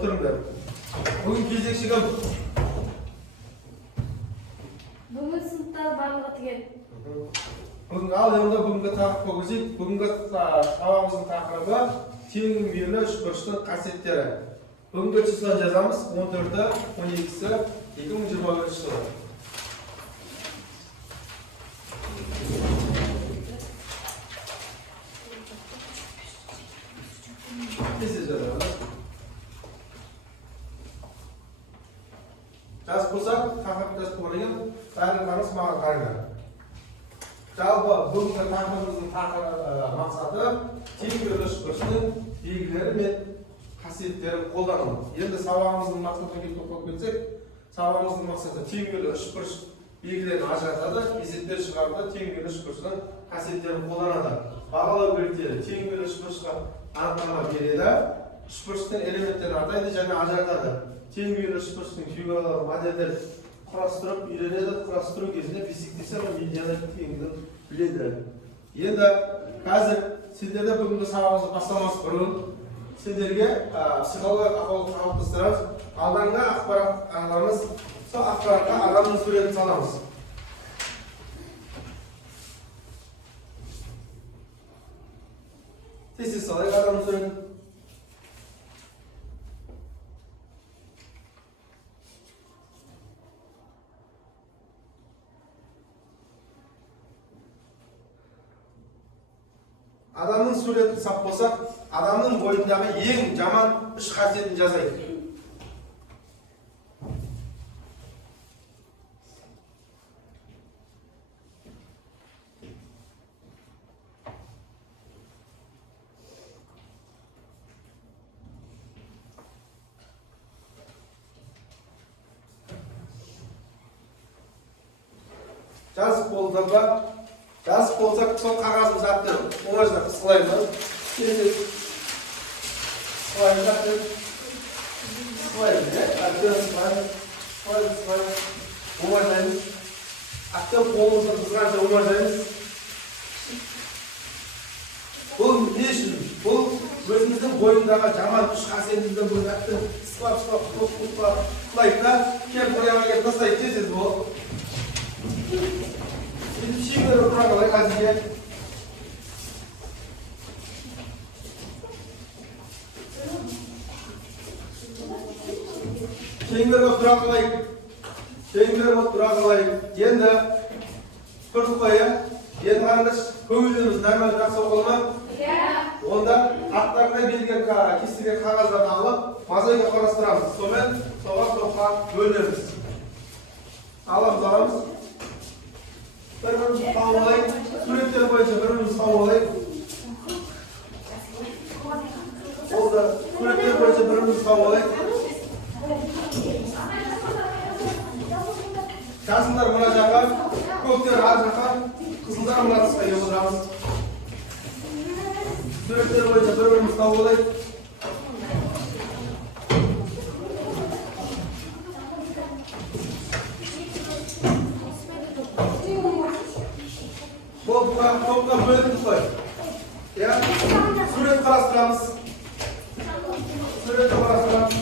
Oturыңдар. Бүгін кезекші кім? Бүгін сыныптағы барлығы түгел. Бүгін ал енді бүгінгі тақырыпқа көшейік. Бүгінгі сабағымыздың тақырыбы тең мүйірлі үшбұрыштың қасиеттері. Бүгінгі числоны жазамыз. 14-і, 12-сі, 2021 жылы. Жазып болсақ, тақырып жазып болған барлықтарыңыз маған қараңдар. Жалпы бүгінгі тақырыбымыздың мақсаты тең мүйірлі үшбұрыштың белгілері мен қасиеттерін қолдану. Енді сабағымыздың мақсатына келіп тоқталып кетсек, сабағымыздың мақсаты тең мүйірлі үшбұрыш белгілерін ажыратады, есептер шығаруда тең мүйірлі үшбұрыштың қасиеттерін қолданады. Бағалау белгілері тең мүйірлі үшбұрышқа анықтама береді, үшбұрыштың элементтерін атайды және ажыратады. Тең мүйірлі үшбұрыштың фигуралары модельдер құрастырып үйренеді, құрастыру кезінде бесіктесе медианы теңдігін біледі. Енді қазір сендерде бүгінгі сабағымызды бастамас бұрын сендерге психологиялық ахуал қалыптастырамыз. Алданғы ақпарат аламыз, сол ақпаратқа адамның суретін саламыз. Тез салайық адамның суретін. Адамның суретін сап болсақ, адамның бойындағы ең жаман үш қасиетін жазайық. Жазып болды ба? Жазып болсақ, сол қағазымыз атты оңажына қысқылаймыз. Қысқылаймыз атты. Қысқылаймыз, оңажаймыз. Аттың қолымызды қызғанша оңажаймыз. Бұл не үшін? Бұл өзіміздің бойындағы жаман үш қасиетімізді бұл атты қылайық та, кеп қояға кеп тастайық тез бұл. Шеңбер отыра қалайық әзірге. Шеңбер отыра қалайық. Шеңбер отыра қалайық. Енді көрдік қой, енді қандаш көңілдеріміз нормально жақсы оқылды ма? Онда аттарына берген кестеге қағаздарды алып, мозаика құрастырамыз. Сонымен соға топқа бөлеміз. Аламыз. Bir-birimizni tavib olaylik. Suratlar bo'yicha bir-birimizni tavib olaylik. Oldu. Suratlar bo'yicha bir-birimizni tavib olaylik. Jasınlar mana yoqqa, ko'klar har yoqqa, qizillar mana sizga yo'llaymiz. Suratlar bo'yicha bir-birimizni tavib olaylik. Topla bölümümüz koy. Ya, suret karıştıramız. Suret karıştıramız.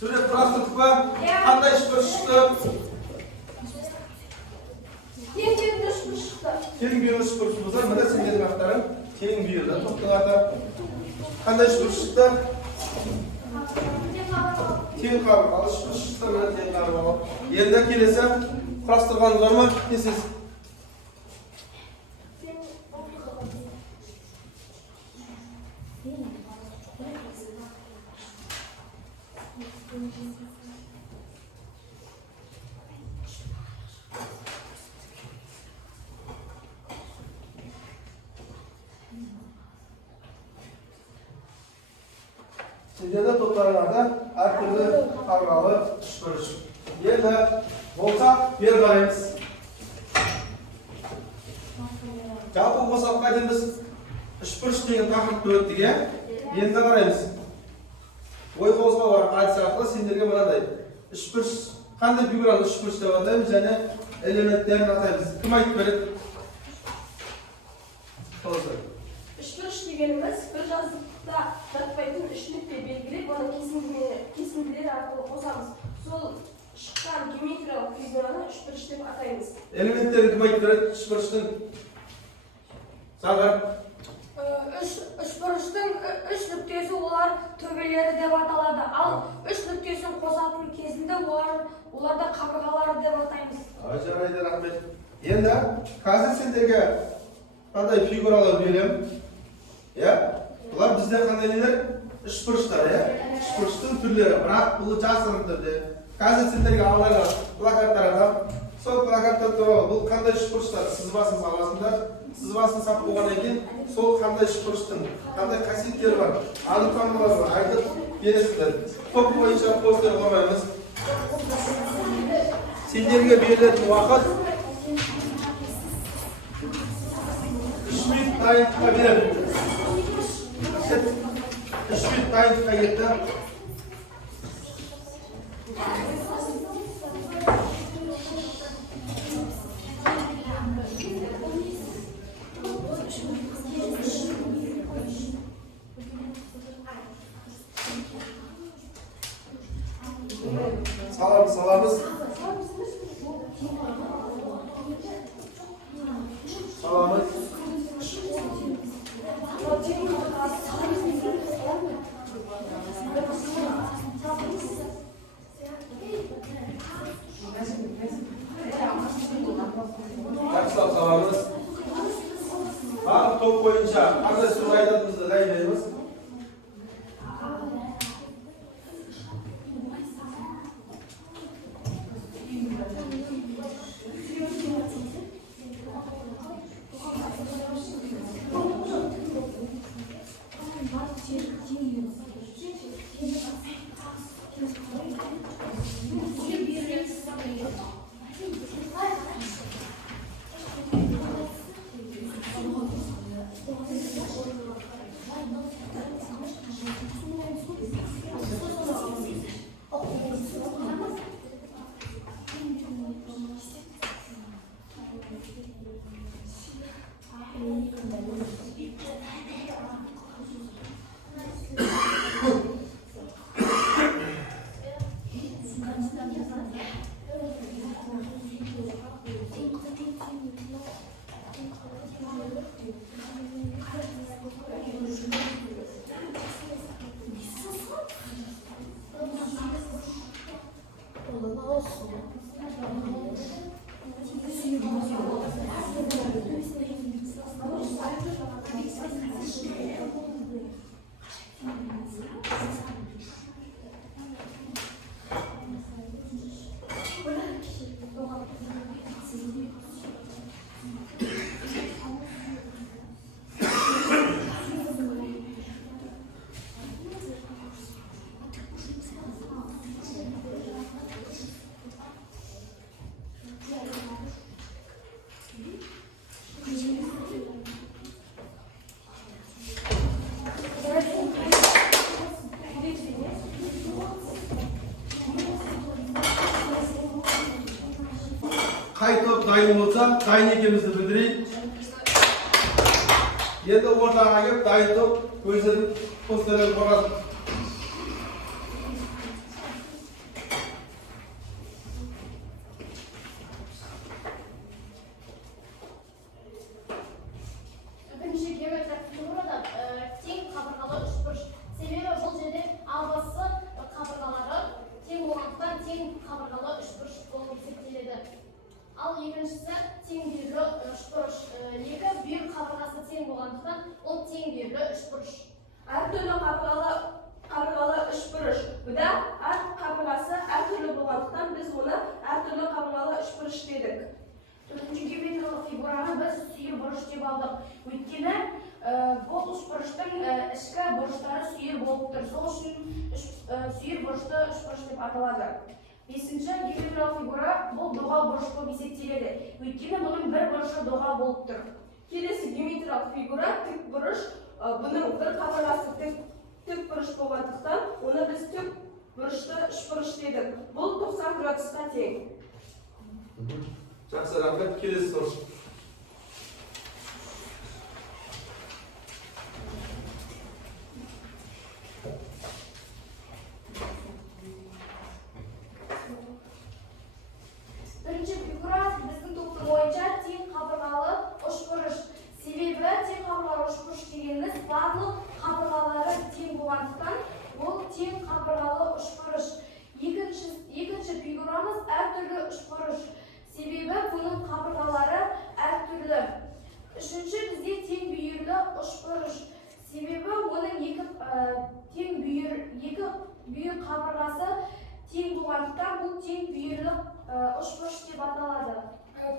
Suret karıştırdık mı? Qanday ishlar chiqdi? Teң mүйірлі үшбұрыш chiqdi. Teң mүйірлі ishlar bo'lsa, mana senlarning vaqtlaring teң mүйірлі. To'xtanglar. Qanday ishlar chiqdi? Teң qarab alış chiqdi, mana teң qarab olib. Endi kelsa, құрастырғаныңыз бар ма? Nesiz? Sizlerde toplarlarda her türlü kavgalı üçbörüş. Yerde olsa bir karayımız. Жалпы болсаққа дейін біз үшбұрыш деген тақырыпты өттік, енді қараймыз. Ой қозғау бар әдіс арқылы сендерге мынандай үшбұрыш қандай фигураны үшбұрыш деп атаймыз және элементтерин атайбыз. Ким айтып берет? Толсой. Үшбұрыш дегеніміз бір жазықтықта жатпайтын үш нүкте белгілеп, оны кесінділер арқылы қосамыз. Сол шыққан геометриялық фигураны үшбұрыш деп атаймыз. Элементтерин ким айтып берет? Үшбұрыштын. Сағат. Үшбұрыштың үш нүктесі олар төбелері деп аталады. Ал үш нүктесін қосатын кезінде оларды қабырғалары деп атаймыз. Жарайды, рахмет. Енді қазір сендерге қандай фигуралар берем? Бұлар бізде қандай нелер? Үшбұрыштар, үшбұрыштың түрлері, бірақ бұл жасырын түрде. Қазір сендерге алайла плакаттар адам. Сол плакаттар туралы бұл қандай үшбұрыштар? Сызбасын саласыңдар. Сызбасын сап болғаннан кейін сол қандай үшбұрыштың қандай қасиеттері бар? Анықтамаларын айтып бересіңдер. Топ бойынша постер қоймаймыз. Сендерге берілетін уақыт 3 минут дайындыққа беремін. 3 минут дайындыққа кетті. Salamız. Salamız. Salamız. Top boyunca arkadaş sıraylarımızda dayayacağız. Kayıt dayın olsa dayın ekimizni bildireyik. Endi o'rtaga kelib dayın top ko'rsatib posterlar boradi. Бірінші геометриялық фигурада тең қабырғалы үшбұрыш. Себебі бұл жерде албасы қабырғалары тең болғандықтан тең қабырғалы үшбұрыш болып есептеледі. Ал екіншісі тең бүйірлі үшбұрыш. Екі бүйір қабырғасы тең болғандықтан ол тең бүйірлі үшбұрыш. Әртүрлі қабырғалы үшбұрыш. Бұда әр қабырғасы әртүрлі болғандықтан біз оны әртүрлі қабырғалы үшбұрыш дедік. Төртінші геометриялық фигураны біз сүйір бұрыш деп алдық. Өйткені бұл үшбұрыштың ішкі бұрыштары сүйір болып тұр. Сол үшін сүйір бұрышты үшбұрыш деп аталады. Бесінші геометриялық фигура бұл доғал бұрыш болып есептеледі. Өйткені бұның бір бұрышы доғал болып тұр. Келесі геометриялық фигура тік бұрыш. Бұның бір қабырғасы тік бұрыш болғандықтан оны біз тік бұрышты үшбұрыш дедік. Бұл 90 градусқа тең. Жақсы, рахмет. Келесі соруш. Бірінші фигура біздің топтың бойынша тең қабырғалы үшбұрыш. Себебі тең қабырғалы үшбұрыш дегеніміз барлық қабырғалары тең болғандықтан ол тең қабырғалы үшбұрыш. Екінші фигурамыз әртүрлі үшбұрыш. Себебі бұның қабырғалары әртүрлі. Үшінші бізде тең бүйірлі үшбұрыш. Себебі оның екі бүйір қабырғасы тең болғандықтан бұл тең бүйірлі үшбұрыш деп аталады.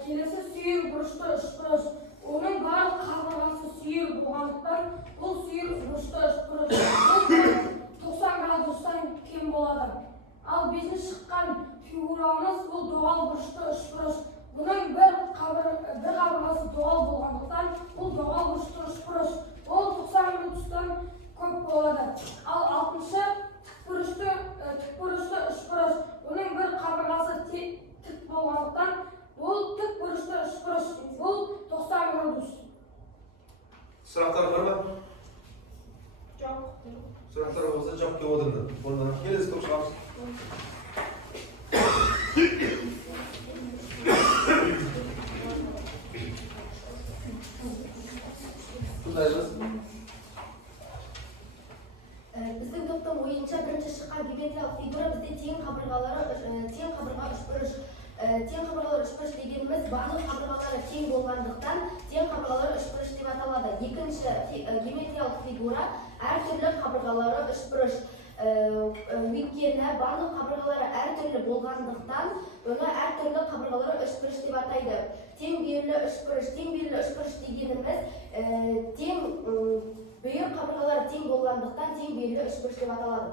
Келесі сүйір бұрышты үшбұрыш. Оның барлық қабырғасы сүйір болғандықтан бұл сүйір бұрышты үшбұрыш. 90 градустан кем болады. Ал бесінші шыққан фигурамыз бұл доғал бұрышты үшбұрыш. Бұның бір қабырғасы доғал болғандықтан бұл доғал бұрышты үшбұрыш. Ол 90 градустан көп болады. Ал алтыншы тікбұрышты үшбұрыш. Оның бір қабырғасы тік болғандықтан бұл тікбұрышты үшбұрыш. Бұл 90 градус. Сұрақтар бар ма? Жоқ. Сұрақтар болса жоқ деп отырды. Онда келесі топ шығамыз. Тыңдаймыз. Біздің топтың бойынша бірінші шыққан геометриялық фигура бізде тең қабырға үшбұрыш. Тең қабырғалы үшбұрыш дегеніміз барлық қабырғалары тең болғандықтан тең қабырғалы үшбұрыш деп аталады. Екінші геометриялық фигура әртүрлі қабырғалары үшбұрыш. Өйткені барлық қабырғалары әртүрлі болғандықтан оны әртүрлі қабырғалары үшбұрыш деп атайды. Тең бүйірлі үшбұрыш дегеніміз тең бүйір қабырғалары тең болғандықтан тең бүйірлі үшбұрыш деп аталады.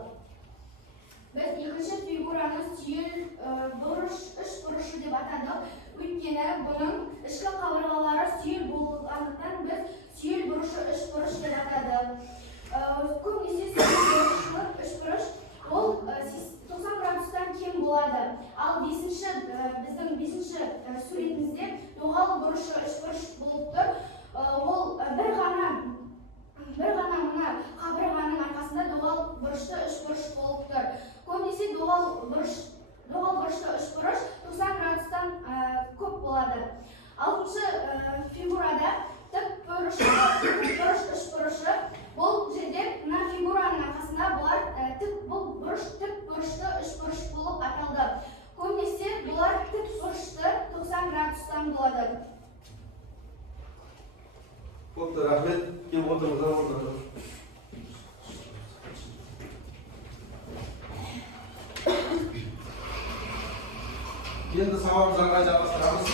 Біз екінші фигураны сүйел үшбұрышы деп атадық. Өйткені бұның ішкі қабырғалары сүйел болғандықтан біз сүйел бұрышы үшбұрыш деп атадық. Көбінесе сүйел үшбұрыш ол 90 градустан кем болады. Ал біздің бесінші суретімізде доғал бұрышы үшбұрыш болып тұр. Ол бір ғана мына қабырғаның арқасында доғал бұрышты үшбұрыш болып тұр. Көбінесе доғал бұрышты үшбұрыш 90 градустан көп болады. Алтыншы фигурада тікбұрыш үшбұрышы. Бұл жерде мына фигураның арқасында бұл бұрыш тікбұрышты үшбұрыш болып аталды. Көбінесе бұлар тікбұрышты 90 градустан болады. Koptu rahmet. Kim olduğumuzdan orada. Şimdi sabahımızdan kaçarız.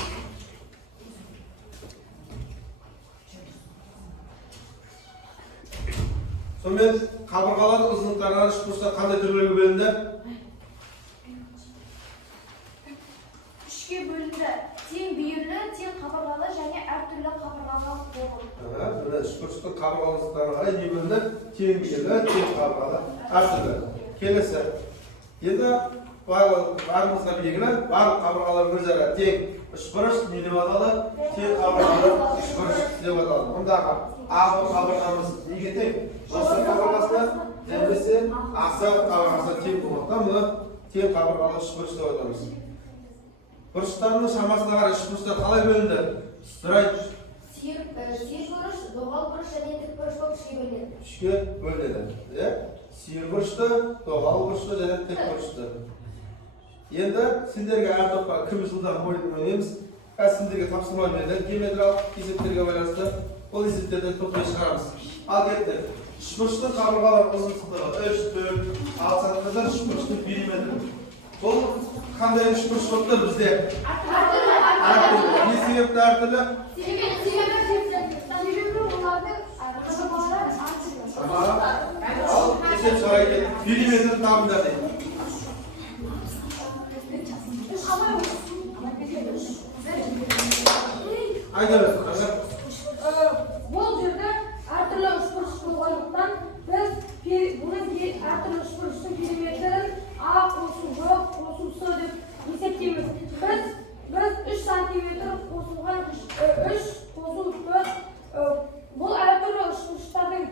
Сонымен қабырғалар ұзындықтарынан үшбұрышта қандай түрлерге бөлінді? Үшке бөлінді. Тең бүйірлі, тең қабырғалы және әртүрлі қабырғалы болып. Үшбұрыштың қабырғалықтарына қарай не бөлінді? Тең бүйірлі, тең қабырғалы, әртүрлі. Келесі. Енді барлығымызға белгілі, барлық қабырғалар өзара тең үшбұрыш не деп аталды? Тең қабырғалы үшбұрыш деп аталды. Мұндағы ағы қабырғамыз неге тең? Осы қабырғасына немесе аса қабырғасына тең болғандықтан мұны тең қабырғалы үшбұрыш деп атаймыз. Бұрыштарының шамасына қарай үшбұрыштар қалай бөлінді? Сұрай. Сүйір-бұрыш, доғал бұрыш және тікбұрыш болып үшке бөлінеді. Үшке бөлінеді. Сүйір-бұрышты, доғал бұрышты және тікбұрышты. Енді сендерге әр топқа кім жылдан ойнаймыз? Сендерге тапсырма берді. Геометриялық есептерге байланысты ол есептерді топтай шығарамыз. Ал кеттік. Үшбұрыштың қабырғалар ұзындығы 3, 4, 6 см, үшбұрыштың периметрі. Бұл қандай үшбұрыш болып тұр бізде? Әртүрлі. Не себепті әртүрлі? Себебі олардың қабырғалары әртүрлі. Ал есеп шығара кетті. Периметрі табыңдар дейді. Айтыңыз. Бұл жерде әртүрлі үшбұрыш болғандықтан біз бұның әртүрлі үшбұрыштың периметрін А қосу Б қосу С деп есептейміз. Біз 3 см 3 қосу 4 бұл әртүрлі ұшқыштардың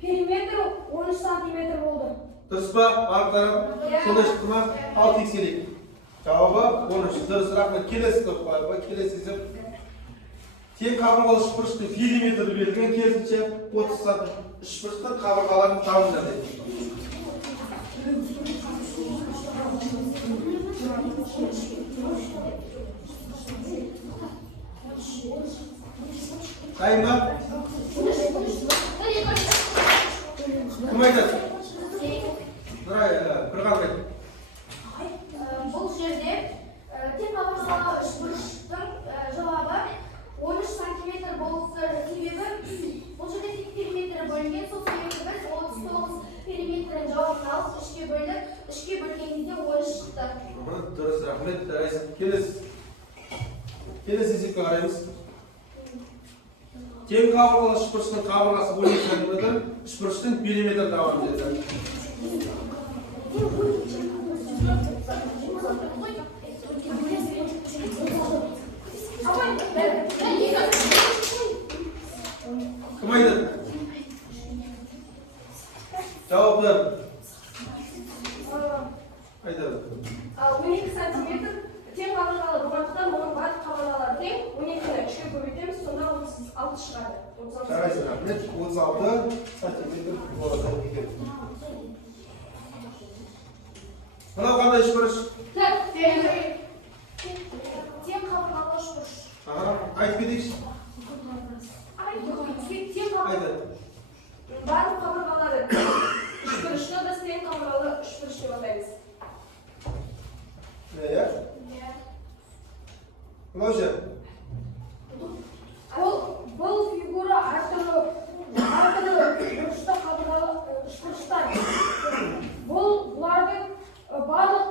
периметрі 13 сантиметр болды. Дұрыс па? Барлықтары сонда шықты ма? Ал тексерейік. Жауабы 13. Дұрыс, рахмет. Келесі топ келесі есеп. Тең қабырғалы үшбұрыштың периметрі берілген, керісінше 30 сантиметр. Үшбұрыштың қабырғаларын табыңдар дейді. Дайын ба? Кім айтады? Нұрай, бір қалып айт. Бұл жерде тең қабырғалы үшбұрыштың жауабы 13 сантиметр болса себебі бұл жерде тек периметрі бөлінген, сол себепті біз 39 периметрін жауабын алып үшке бөлдік, үшке бөлгенде 13 шықты. Дұрыс, рахмет. Келесі есепке қараймыз. Тең қабырғалы үшбұрыштың қабырғасы 12 сантиметр, үшбұрыштың периметрі табамыз деді. Кім айтады? Жауапты айтады. 12 сантиметр тең қабырғалы болғандықтан оның барлық қабырғалары тең. 12-ні 3-ке көбейтеміз, сонда 36 шығады. Жарайсың, рахмет. 36 сантиметр болады екен. Мынау қандай үшбұрыш? Тең қабырғалы үшбұрыш. Айтып кетейікші. Айтады. Барлық қабырғалары үшбұрышты біз тең қабырғалы үшбұрыш деп атаймыз. Иә? Мынау ше? Бұл фигура әртүрлі бұрышты қабырғалы үшбұрыштар. Бұлардың барлық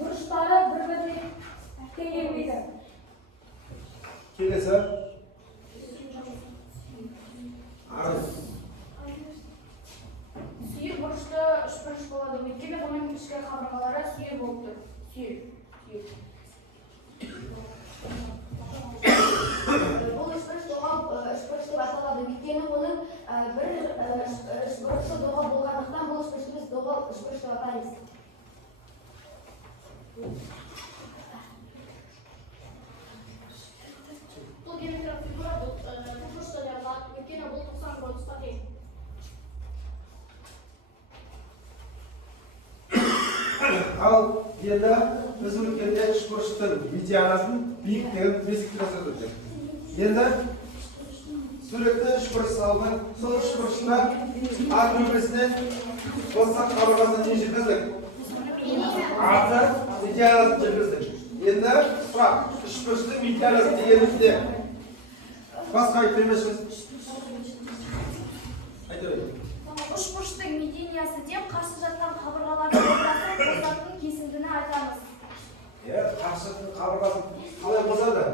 бұрыштары бір-біріне тең келмейді. Келесі. Арыз. Сүйір бұрышты үшбұрыш болады, өйткені оның ішкі қабырғалары сүйір болып тұр. Сүйір. Бұл үшбұрыш доғал үшбұрыш деп аталады, өйткені оның бір үшбұрышы доғал болғандықтан бұл үшбұрышты біз доғал үшбұрыш деп атаймыз. Бұл геометриялық фигура бұл үшбұрышты деп аталады, өйткені бұл 90 градусқа тең. Ал енді біз өткенде үшбұрыштың медианасын биіктігін бесікті жасап өттік. Енді суретте үшбұрыш салынған, сол үшбұрышта ар бөлмесіне босақ қабырғасына не жүргіздік? Аты медианасын жүргіздік. Енді сұрақ, үшбұрыштың медианасы дегеніміз не? Басқа айтып бермесіңіз. Айта берейін. Үшбұрыштың медианасы деп қарсы жатқан қабырғалардың ортасын қосатын кесіндіні айтамыз. Қарсы қабырғасын қалай қосады?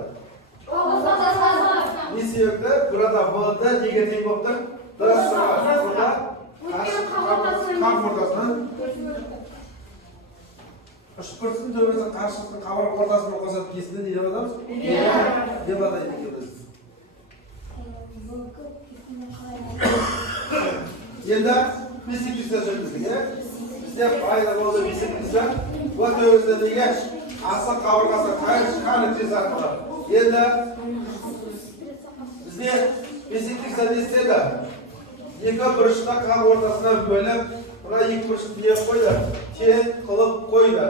Не себепті? Burada BD неге тең болып тұр? Дұрыс сонда қақ ортасынан үшбұрыштың төбесі қаршықтың қабырға ортасымен қосатын кесінді не деп атамыз? Деп атайды екенбіз. Енді бесіктесе жүргіздік, бізде пайда болды бесіктесе. Бұл төбесінде неге асық қабырғасы қаны жасатылды. Енді бізде бесіктесе не істеді? Екі бұрышта қақ ортасынан бөліп, мына екі бұрышты не қойды? Тең қылып қойды.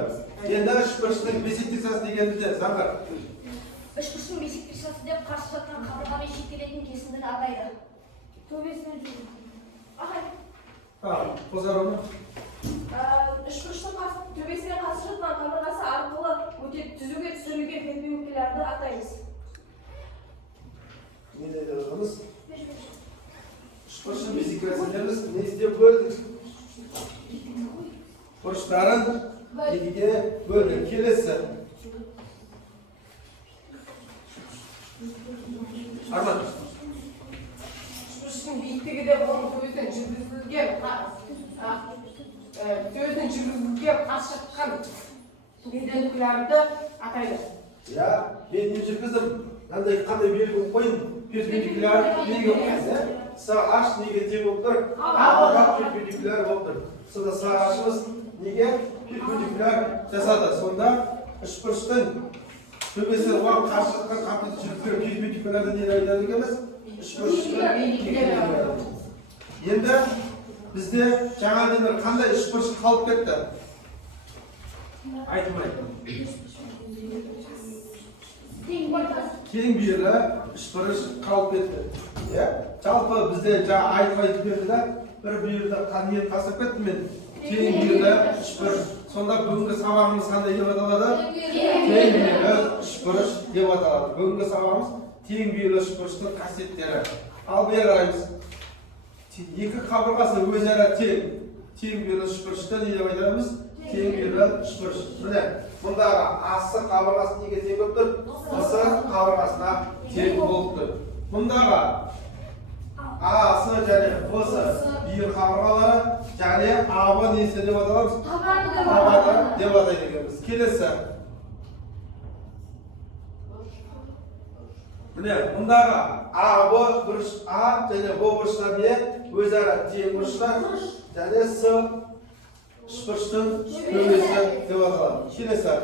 Енді үшбұрыштың бесіктесесі дегенді заңғар. Үшбұрыштың бесіктесесі деп қарсы жатқан қабырғамен шектелетін кесіндіні атайды. Төбесінен жүрді. Қозар оны? Үшбұрыштың төбесіне қарсы жатқан қабырғасы арқылы өте түзуге түсірілген перпендикулярды атаймыз. Не дейді отырмыз? Үшбұрыштың бесіктесіндеріміз не істеп бөлдік? Бұрыштарын екіге бөлдік. Келесі. Арман. Үшбұрыштың биіктігі де оның төбесінен жүргізілген қарсы жатқан перпендикулярды атайды. Я, мен не жүргіздім? Мынандай қандай белгі қойын перпендикуляр белгі қойса, СH неге тең болып тұр? А-ға перпендикуляр болып тұр. Сонда СH-ымыз неге перпендикуляр жасады. Сонда үшбұрыштың төбесі оған қарсы жатқан қабаты жүрістер перпендикулярды не айтады екенбіз? Үшбұрыштың. Енді бізде жаңадан бері қандай үшбұрыш қалып кетті? Айтылмайды. Тең бүйірлі үшбұрыш қалып кетті. Жалпы бізде жаңа айтып берді да, бір бүйірді қанмен қасып кетті мен. Тең бүйірлі үшбұрыш. Сонда бүгінгі сабағымыз қандай деп аталады? Тең бүйірлі үшбұрыш деп аталады. Бүгінгі сабағымыз тең бүйірлі үшбұрыштың қасиеттері. Ал бері қараймыз. Екі қабырғасы өзара тең. Тең бүйірлі үшбұрышты не деп айтамыз? Тең бүйірлі үшбұрыш. Міне, мұндағы асы қабырғасы неге тең болып тұр? Асы қабырғасына тең болып тұр. Мұндағы асы және Б-сы бүйір қабырғалары және А-бы несі деп аталамыз? Табаны деп атайды екенбіз. Келесі. Міне, мұндағы А-бы бұрыш А және Б бұрыштар не? Өзара тең бұрыштар және С үшбұрыштың төбесі деп аталады. Келесі.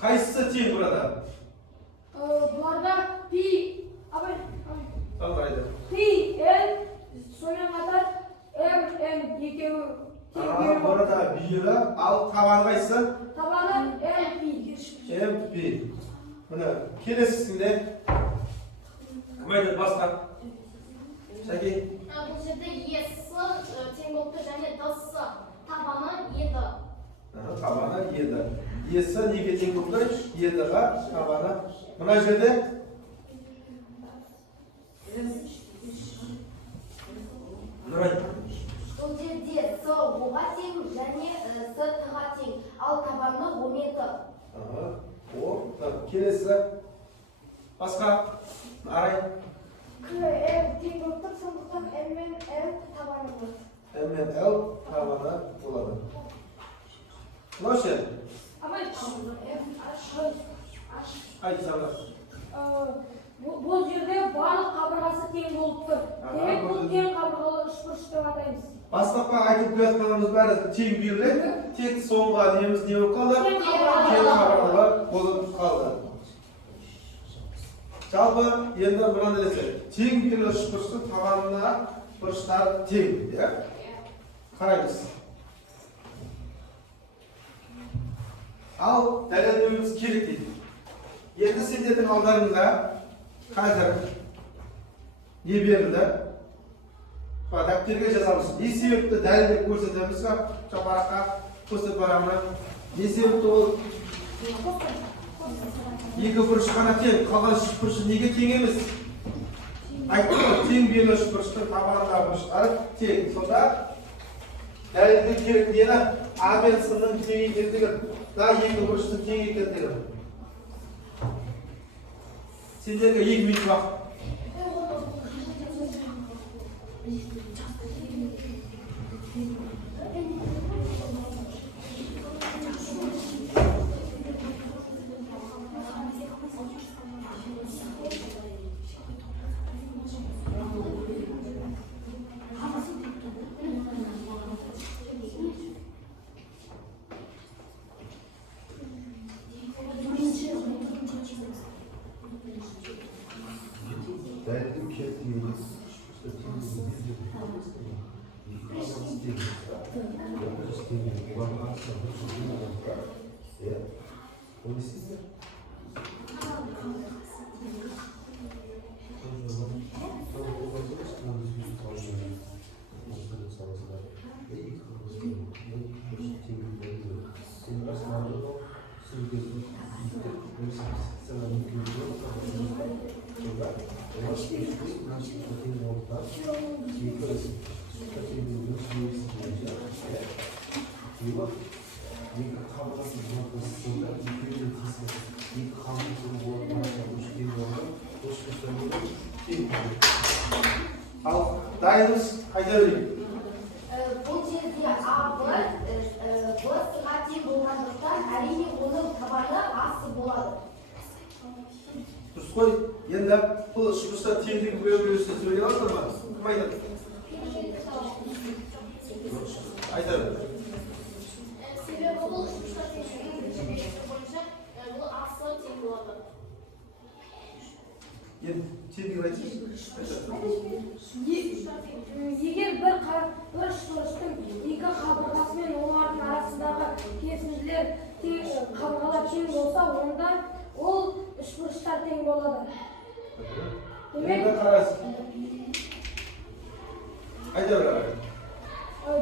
Қайсысы тең burada? Бұларда пи, Қалмайды. пи, L, сонымен қатар М, Н екеуі тең Burada бүйірі, ал табаны қайсысы? табаны L, пи. MP. Міне, келесісінде кім айтады басқа? Шәке? Бұл жерде есі тең болып тұр және д-сы табаны еді. Табаны еді. Есі неге тең болып тұр? Едіға табаны. Мына жерде Нұрай. Бұл жерде С О-ға тең және С Т-ға тең. Ал табаны О-мен Т. О, келесі. Басқа? Арай. К, М тең болып тұр, сондықтан М мен Л табаны болады. М мен Л табаны болады. Мынау ше? Айт саңдар. Бұл жерде барлық қабырғасы тең болып тұр. Демек бұл тең қабырғалы үшбұрыш деп атаймыз. Бастапқа айтып келатқанымыз бәрі тең бүйірлі, тек соңға неміз не болып қалды? Тең қабырғалы болып қалды. Жалпы енді мынандай десе, тең бүйірлі үшбұрыштың табанына бұрыштар тең, қараймыз. Ал дәлелдеуіміз керек дейді. Енді сендердің алдарыңда қазір не берілді? Дәптерге жазамыз. Не себепті дәлелдеп көрсетеміз ба? Жапараққа көрсетіп барамын. Не себепті ол? Екі бұрыш қана тең, қалған үш бұрышы неге тең емес? Айттым ғой, тең бүйірлі үшбұрыштың табанындағы бұрыштары тең. Сонда дәлелдеу керек нені? А мен С-ның тең екендігін, екі бұрыштың тең екендігін. Сендерге 2 минут уақыт. Al, dayınız Haydar Bey. Бұл хабарда асы болады. Дұрыс қой. Енді бұл үшбұрышта теңдігін біреу-біреусіне сөйлей аласыздар ма? Кім айтады? Айта бер. Себебі бұл үшбұрыштар теңдігінің бірінші белгісі бойынша бұл асы тең болады. Енді теңдігін айтыңыз. Егер бір үшбұрыштың екі қабырғасы мен олардың арасындағы кесінділер қабырғалар тең болса, онда ол үшбұрыштар тең болады. Енді қарайсыз. Айта бер.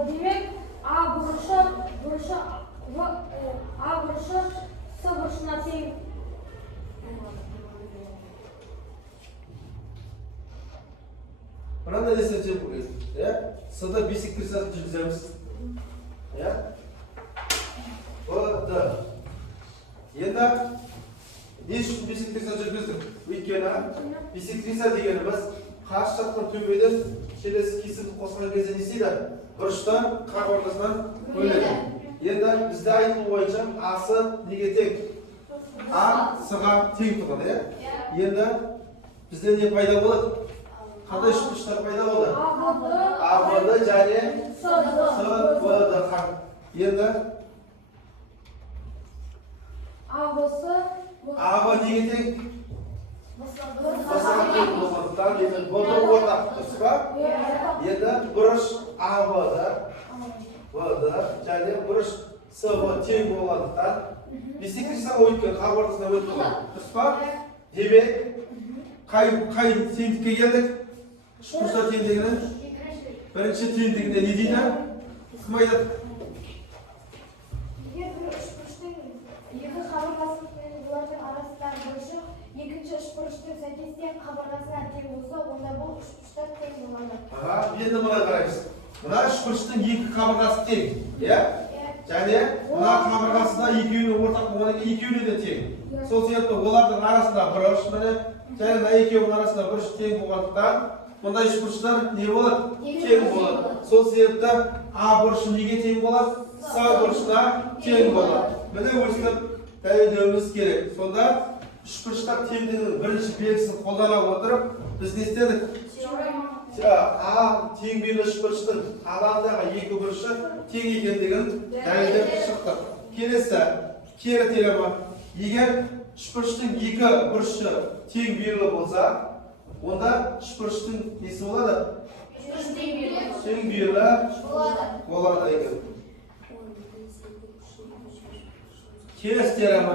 Демек, А бұрышы С бұрышына тең. Мынандай нәрсе бұл. С-да бисектриса жүргіземіз. Б-Д. Енді не үшін бисектриса жүргіздік? Өйткені бисектриса дегеніміз қарсы жақтан төбеден келесі кесінді қосқан кезде не істейді? Бұрышты қақ ортасынан бөледі. Енді бізде айтылу бойынша асы неге тең? А С-ға тең тұрады. Енді бізде не пайда болады? Қандай үшбұрыштар пайда болды? АБ және СБ. Енді АБ неге тең? Б-ға тең болғандықтан енді Б-ді ортақ, дұрыс па? Енді бұрыш АБ-ды, Б-ді және бұрыш СБ тең болғандықтан бисектриса өткен қақ ортасына өтті ғой, дұрыс па? Демек, қай теңдікке келдік? Үшбұрыштар теңдігінің бірінші теңдігіне не дейді? Кім айтады? Егер бір үшбұрыштың екі қабырғасы мен олардың арасындағы бұрышы екінші үшбұрыштың сәйкес тең қабырғасына тең болса, онда бұл үшбұрыштар тең болады. Енді мына қараймыз. Мына үшбұрыштың екі қабырғасы тең, және мына қабырғасы да екеуіне ортақ болғаннан кейін екеуіне де тең. Сол себепті олардың арасында бұрыш, және мына екеуінің арасында бұрыш тең болғандықтан мұндай үшбұрыштар не болады? Тең болады. Сол себепті А бұрышы неге тең болады? С бұрышына тең болады. Міне өстіп дәлелдеуіміз керек. Сонда үшбұрыштар теңдігінің бірінші белгісін қолдана отырып, біз не істедік? А тең белгілі үшбұрыштың алаңдағы екі бұрышы тең екендігін дәлелдеп шықтық. Келесі кері теорема. Егер үшбұрыштың екі бұрышы тең белгілі болса, онда үшбұрыштың несі болады? Тең белгілі болады екен. Келесі теорема.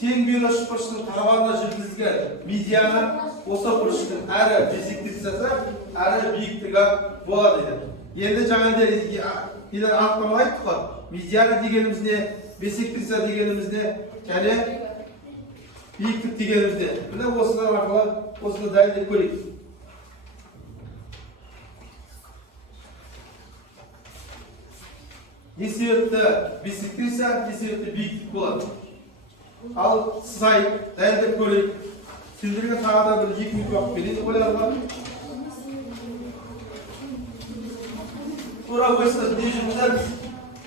Тең белгілі үшбұрыштың табанына жүргізілген медианы осы бұрыштың әрі бисектрисасы, әрі биіктігі болады еді. Енді жаңағыдай анықтама айттық қой. Медиана дегеніміз не, бисектриса дегеніміз не, және биіктік дегеніміз не. Міне осыдан арқылы осыны дәлелдеп көрейік. Не себепті бисектриса, не себепті биіктік болады? Ал сай дәлелдеп көрейік. Сендерге тағы да бір 2 минут уақыт берейін деп ойлады ма? Тура осыны не жүргіземіз?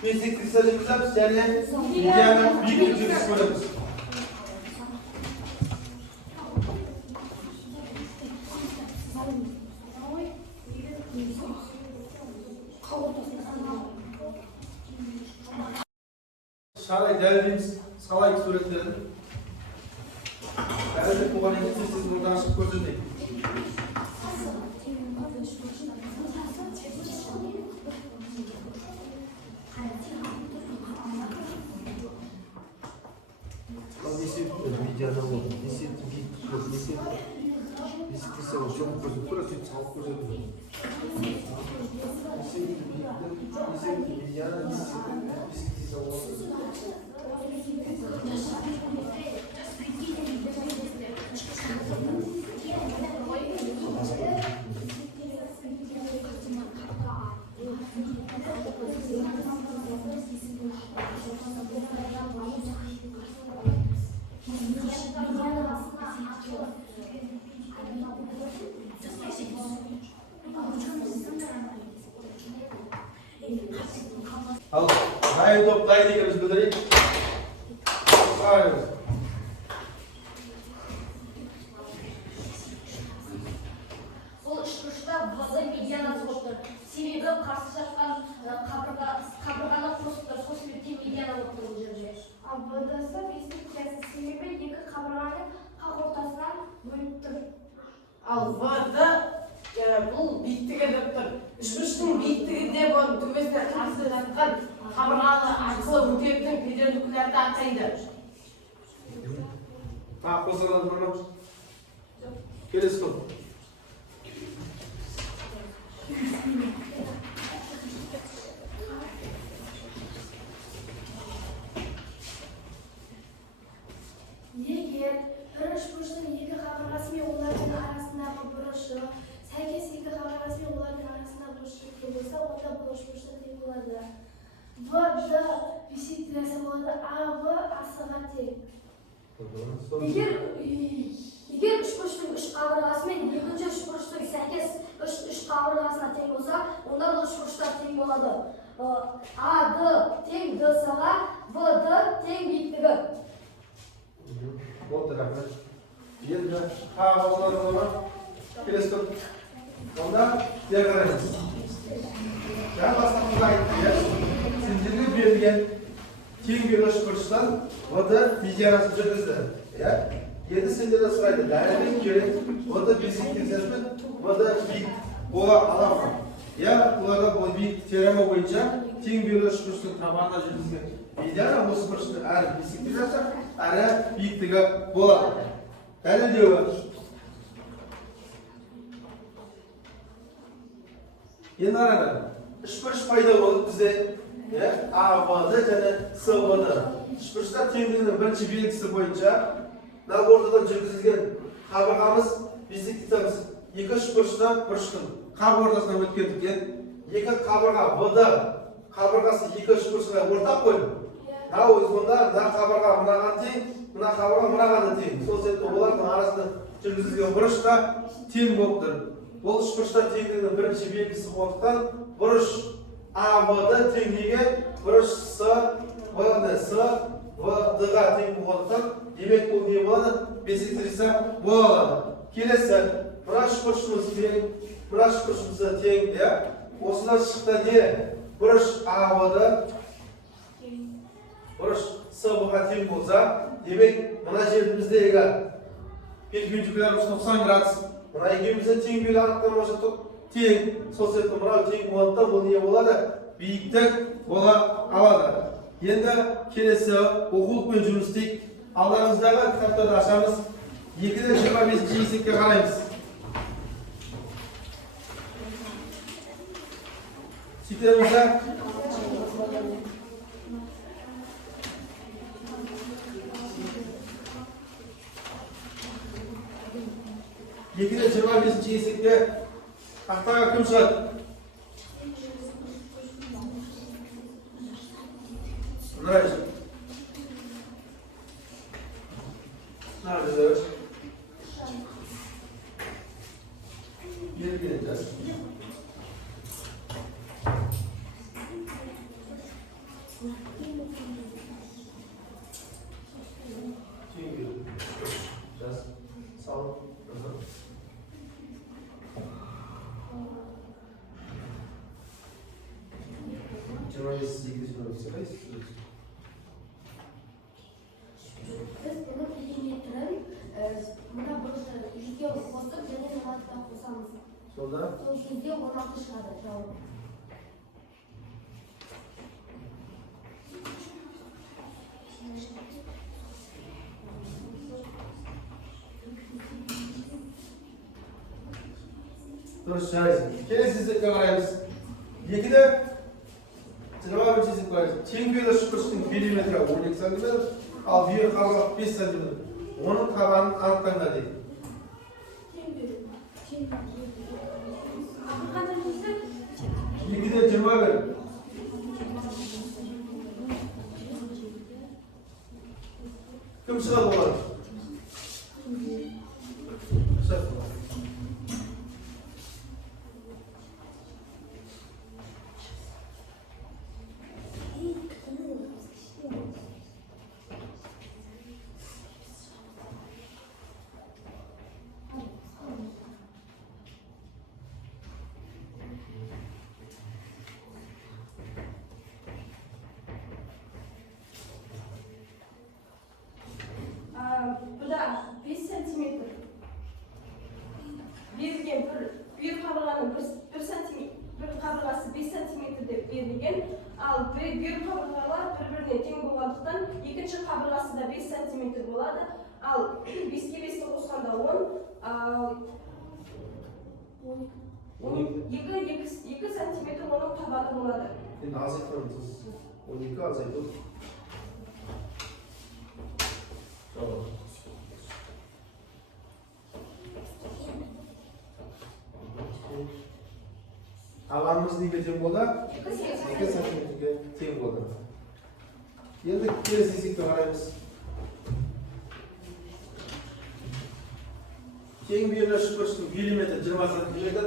Бисектриса жүргіземіз және медиана биіктік жүргізіп көреміз. Шарай дәлелдейміз, салайық суреттерін. Дәлелдеп болғаннан кейін сіз мұнда ашып көрсетейік. Медиана болды. Несепті биіктік болды. Несепті бисектриса болды. Жоғып көрсетіп, тура сөйтіп салып көрсетіп. Несепті биіктік, несепті медиана, несепті бисектриса болды. Al, dayı top dayı diyoruz bildireyim. Sağırız. Бұл үшбұрышта V-ді медианасы болып тұр. Себебі қарсы жатқан қабырғаны қосып тұр. Сол себептен медиана болып тұр бұл жерде. Ал ВД-сы бесік кіресі себебі екі қабырғаның қақ ортасынан бөліп тұр. Ал V-ді бұл биіктігі деп тұр. Үшбұрыштың биіктігі де оның төбесіне қарсы жатқан қабырғаны арқылы өтетін перпендикулярды атайды. Қозғалады ма? Келесі топ. Егер бір үшбұрыштың екі қабырғасы мен олардың арасындағы бұрышы сәйкес екі қабырғасы мен олардың арасындағы бұрышы тең болса, онда бұл үшбұрышта тең болады. ВД биссектриясы болады, АВ асыға тең. Егер үшбұрыштың үш қабырғасы мен екінші үшбұрыштың сәйкес үш қабырғасына тең болса, онда бұл үшбұрыштар тең болады. АД тең ДС-ға, ВД тең биіктігі. Болды, рахмет. Енді қағаздар болады. Келесі топ. Онда диаграммамыз. Жаңа бастапқыда айтты, иә? Сендерге берілген тең бір үшбұрыштан ВД медианасын жүргізді, иә? Енді сендерді сұрайды, дәлелдеу керек, ВД биссектриясы ВД биік бола ала ма? Иә, оларда бұл биік теорема бойынша тең бір үшбұрыштың табанына жүргізген медиана осы бұрыштың әрі биссектриясы, әрі биіктігі болады. Дәлелдеуі. Енді қараңдар, үшбұрыш пайда болды бізде, АВД және СВД. Үшбұрыштар теңдігінің бірінші белгісі бойынша ортадан жүргізілген қабырғамыз биссекциямыз екі үшбұрышта бұрыштың қақ ортасынан өткендіктен екі қабырға ВД қабырғасы екі үшбұрышқа ортақ қой. Онда мына қабырға мынаған тең, мына қабырға мынаған да тең. Сол себепті олардың арасында жүргізілген бұрыш та тең болып тұр. Бұл үшбұрыштар теңдігінің бірінші белгісі болғандықтан бұрыш АВД тең неге? Бұрыш СВД-ға тең болғандықтан демек бұл не болады? Биссектрия бола алады. Келесі, мына үшбұрышымыз тең, мына үшбұрышымыз тең, иә? Осыдан шықты не? Бұрыш АВД бұрыш СВ-ға тең болса, демек мына жерді біздегі перпендикулярымыз 90 градус. Мына екеуміздің тең белгі анықтамасы тең. Сол себепті мынау тең болғандықтан бұл не болады? Биіктік бола алады. Енді келесі оқулықпен жұмыс істейік. Алдарыңыздағы кітаптарды ашамыз. 2-ден 25-ші есепке қараймыз. Сөйтеміз да? Екіден 25-ші есепке тақтаға кім шығады? Нұрайшы. Нұрайшы. Бері жаз. Жаз. Сау. Біз бұны периметрін мына бұрышты жүзге қосып және мынадан қосамыз. Сонда? Сол кезде 16 шығады жауап. Дұрыс, жарайсың. Келесі есепке қараймыз. 2-де 21-ші есепке қараймыз. Тең белгі үшбұрыштың периметрі 12 см, ал бүйір қабырға 5 см. Оның табанын анықтаңдар дейді. Екіден 21. Кім шығады олар? Ал бір қабырғалар бір-біріне тең болғандықтан екінші қабырғасы да 5 см болады. Ал 5-ке 5-ті қосқанда 2 см оның табаны болады. Енді азайтамыз. 12 азайтып. Табанымыз неге тең болды? 2 сантиметрге тең болды. Енді келесі есепке қараймыз. Тең берілі үшбұрыштың миллиметр 20 сантиметр.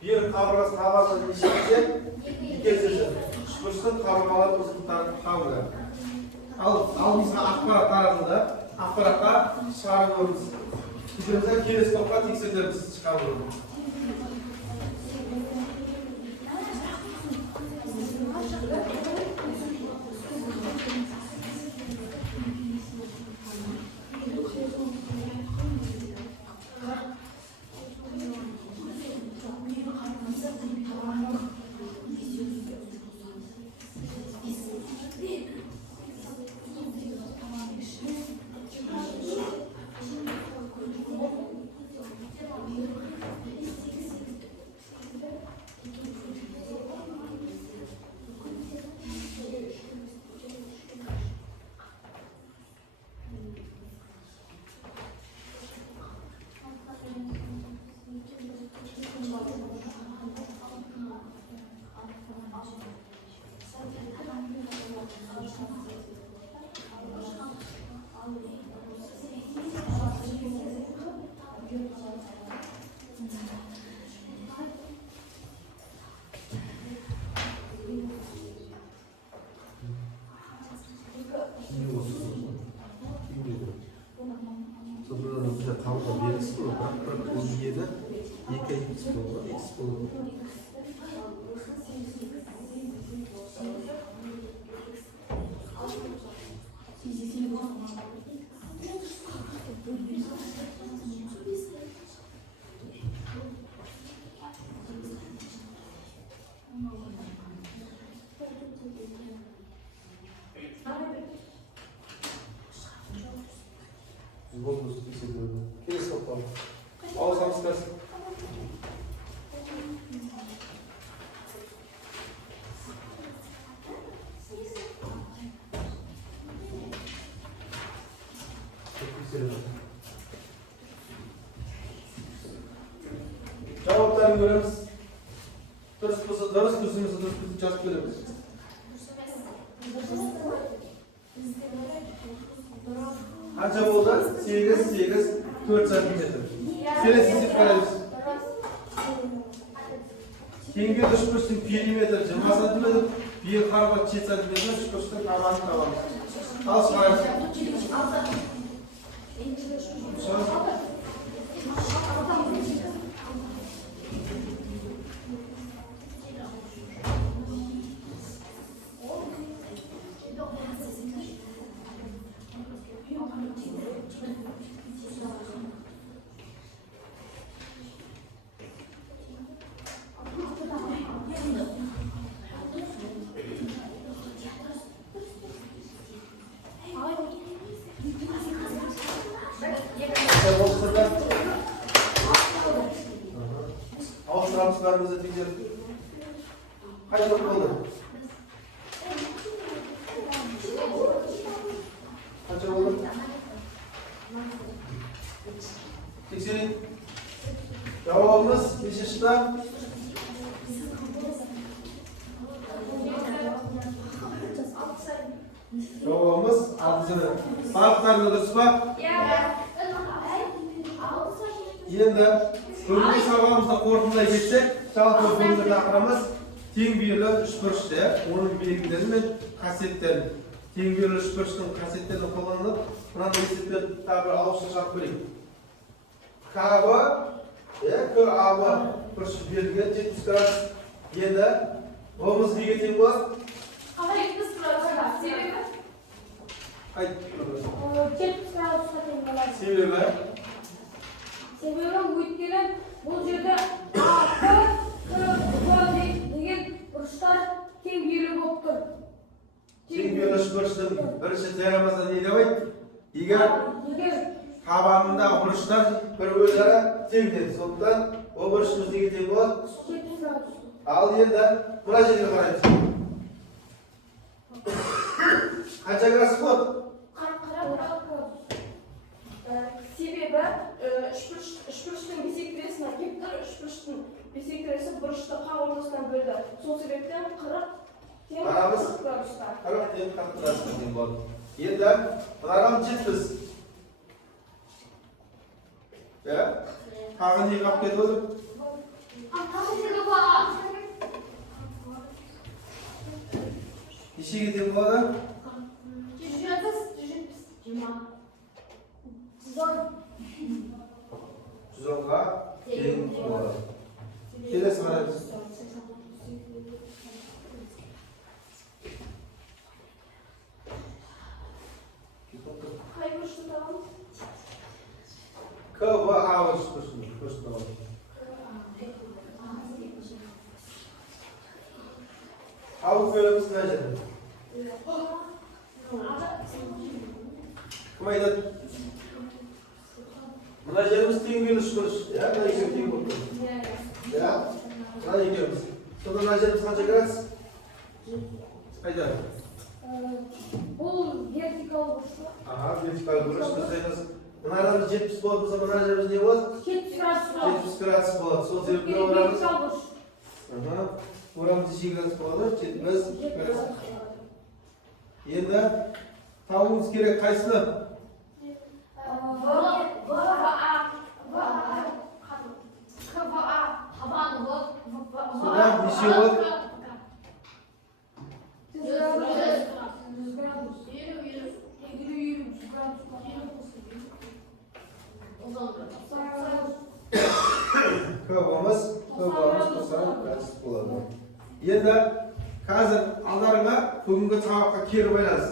Bir қабырғасы табанынан неше? 2 үшбұрыштың қабырғалары ұзындықтарын табылды. Ал бізге ақпарат таратылды. Ақпаратқа шығарып көреміз. Келесі топқа тексерудеміз шығарып. Келесі топтар. Ауыздарыңыз кірсін. Cevaplarını görürüz. Dürüst düzümüzü жазып береміз. Қанша болды? 4 сантиметр. Келесі есеп қараймыз. Теңге үшбұрыштың периметрі 20 сантиметр, бір қабырға 7 сантиметр, үшбұрыштың табанын табамыз. Ал шығарайыз. Ağustoslarımızı tekrar kaç top oldu? Kaç oldu? Tekserin cevabımız beşinçide cevabımız 6. Farklarını da sıfır. Енді бүгінгі сабағымызда қорытындылай кетсек, жалпы бүгінгі тақырыбымыз тең бүйірлі үшбұрышты, оның белгілері мен қасиеттерін, тең бүйірлі үшбұрыштың қасиеттерін қолданып, мынандай есептерді тағы бір ауызша шығарып көрейік. КАБы, КАБы бұрышы берілген 70 градус. Енді бұмыз неге тең болады? Қалай 70 градусқа себебі? 70 градусқа тең болады. Себебі? Себебі өйткені бұл жерде А, К, деген бұрыштар тең бүйірлі болып тұр. тең бөліш бұрыштың бірінші теоремасында не деп айтты? Егер егер табанындағы бұрыштар бір-өзара тең деді. Сондықтан ол бұрышымыз неге тең болады? 70 градус. Ал енді мына жерге қараймыз. Қанша градус болады? 40 градус. Себебі үшбұрыштың бисектрисіне келіп тұр, үшбұрыштың бисектрисі бұрышты қақ ортасынан бөлді. Сол себептен 40 тең 40 градусқа. 40 тең 40 градусқа тең болады. Енді мынаған 70. Тағы не қалып кетіп отыр? Нешеге тең болады? 110-ға тең болады. Келесі қараймыз. Қай бұрышты табамыз? КВА бұрышты табамыз. Алып бөліміз мына жерде. Кім айтады? Мына жеріміз тең бөліш бұрыш. Мына екеуі тең болып тұр. Мына екеуіміз. Сонда мына жеріміз қанша градус? Қайда? Бұл вертикал бұрыш. Вертикал бұрыш. Мына арамыз 70 болады болса, мына жеріміз не болады? 70 градус. 70 градус болады. Сол себепті орамыз. Вертикал бұрыш. Орамыз 2 градус болады. 70 градус. Енді табуымыз керек қайсыны? Сода неше болады? 100 градус. 50 Кабамыз 90 градус болады. Енді қазір алдарыңа бүгінгі сабаққа кері байланыс.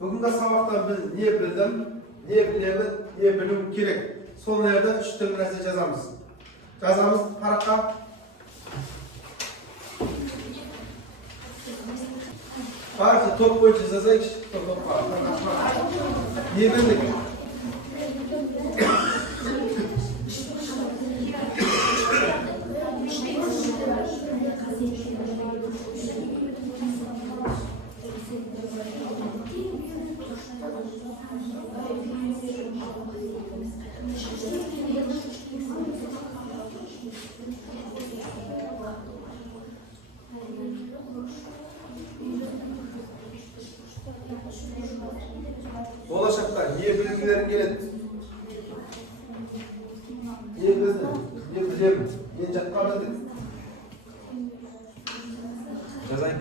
Бүгінгі сабақтан біз не білдім, не білемін, не білуім керек. Сол нәрді 3 түрлі нәрсе жазамыз. Жазамыз параққа. Параққа топ бойынша жазайықшы. Не білдік? Болашақта не білгілерің келеді? Не білдім? Не білемін? Не жатқа білдік? Жазайын.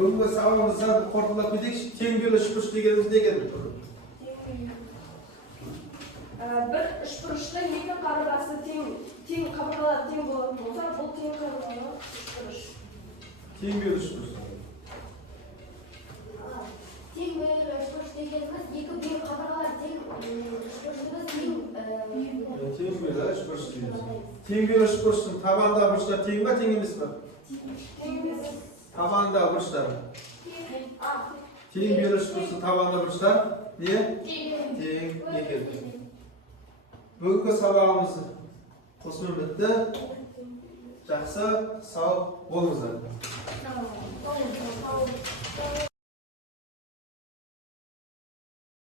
Бүгінгі сабағымызды қорытындылап кетейікші. Тең бөліш бұрыш дегеніміз не екен? Бір үшбұрыштың екі қабырғасы тең қабырғалар тең болатын болса, бұл тең қабырғалы үшбұрыш. Тең бөліш бұрыш. Тең бөліш бұрыш дегеніміз екі бүйір қабырғалар тең үшбұрышымыз Тең бөліш бұрыш дейміз. Тең бөліш бұрыштың табандағы бұрыштар тең ба, тең емес па? Тең емес. Табандағы бұрыштар. Тең бөліш бұрыштың табандағы бұрыштар не? Тең екен. Бүгінгі сабағымыз осымен бітті. Жақсы, сау болыңыздар.